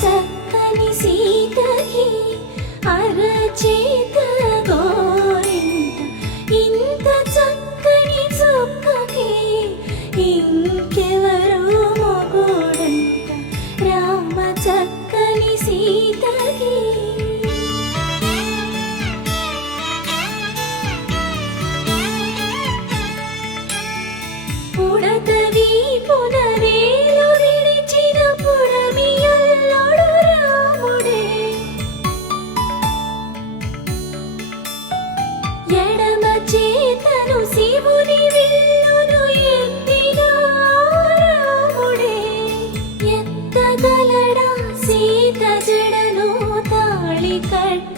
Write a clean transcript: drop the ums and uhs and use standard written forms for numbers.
చక్కని సీతకి అరచేత గోరింట ఇంత చక్కని చుక్కకి ఇంకెవరు మొగుడంట రామ చక్కని సీతకి పుడతవి పునవేలు విడిచిన పుడమియల్లోడు రాముడే ఎడమ చేతను శివుని విల్లును ఎత్తిన రాముడే ఎత్తగలడా సీత జడను తాళి కట్టి